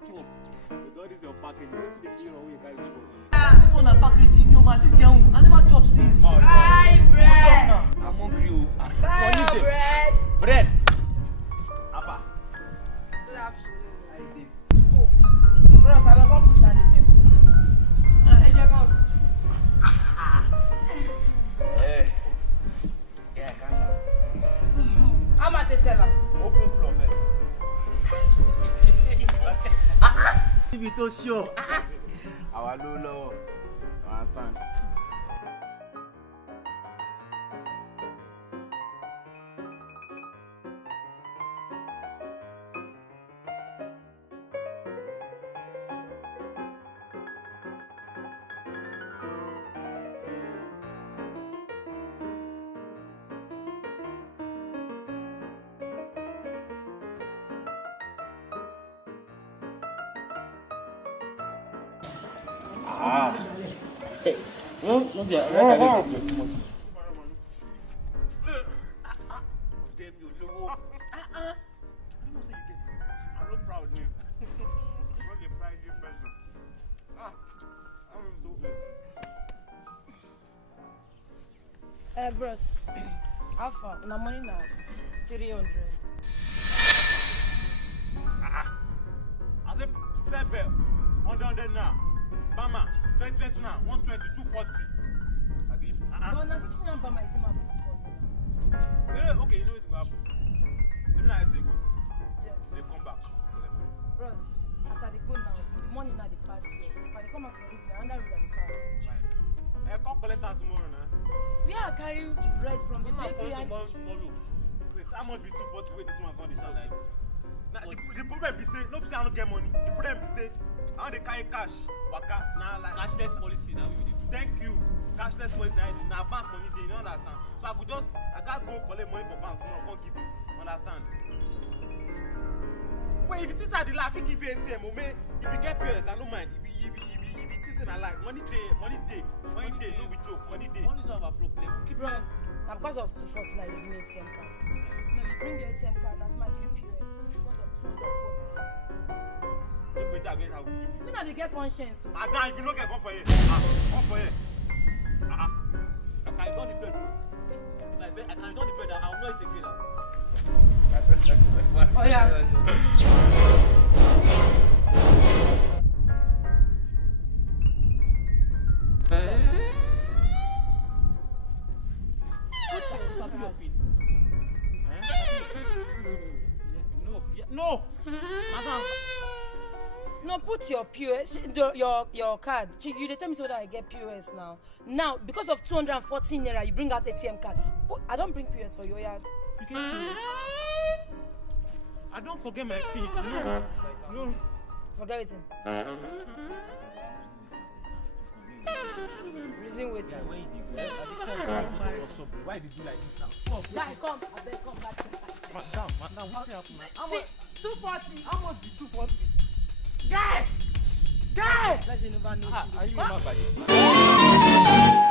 catch you up. With all this your package, you don't see the clean away you guys do. This one a packaging, you man, take down. I never chop since. Buy bread. I'm hungry. Buy your bread. Bread. Apa. Good afternoon. Bros, I will come put that the tip. Hey. Yeah, calm down. How much is seller? Open floor first. If you to show. Our low. Understand? No, there. I'm not proud, man. I'm not a prideful person. I'm so Bros, how far? My money now, 300. I said 7, 100 now. Bama, 20 now, 120, 240. Abi, But now 15 number my sim put for you. Okay, you know what's going to happen. Even as they go, Yeah. they come back. Collect money. Bros, as I dey go now, in the morning now they pass here. If I dey come back for evening, another road I dey pass. Fine. Come collect that tomorrow, nah. We are carrying bread from the Come bakery and tomorrow. Wait, how much be 240 wey this one come dey shout like this? Now, the problem be say, no be say I no get money. The problem be say, I want to carry cash, waka, now like Cashless policy now we dey do. thank you. Cashless policy now bank money dey, you understand? So I just go collect money for bank tomorrow, come give you. Understand? Wait, if it is at the lie, I fit give you ATM, oh man. If you get PS, I don't mind. If it is in a lie, money day, no be joke, money day. Money is not our problem. Keep bros. Now because of 240 now you give me ATM card. No, you bring your ATM card, that's my give you POS because of 240. Take wait again, I will give you. Me now they get conscience. So. Madam, if you no get, come for here. Come for here. I can return the bread. If I can return the bread, I will not eat again. Oh yeah. Sabi your pin. No, madam. No, put your POS, your card. You dey tell me so that I get POS now. Now, because of 214 naira, you bring out ATM card. I don't bring POS for you, yeah. You can't. I don't forget my pin. No. Forget it. Reason waiting. Why did you like this now? Guys, come. I beg, come back. Madam, what happened now? How much? 240. How much be 240? Guys! Are you mad by this?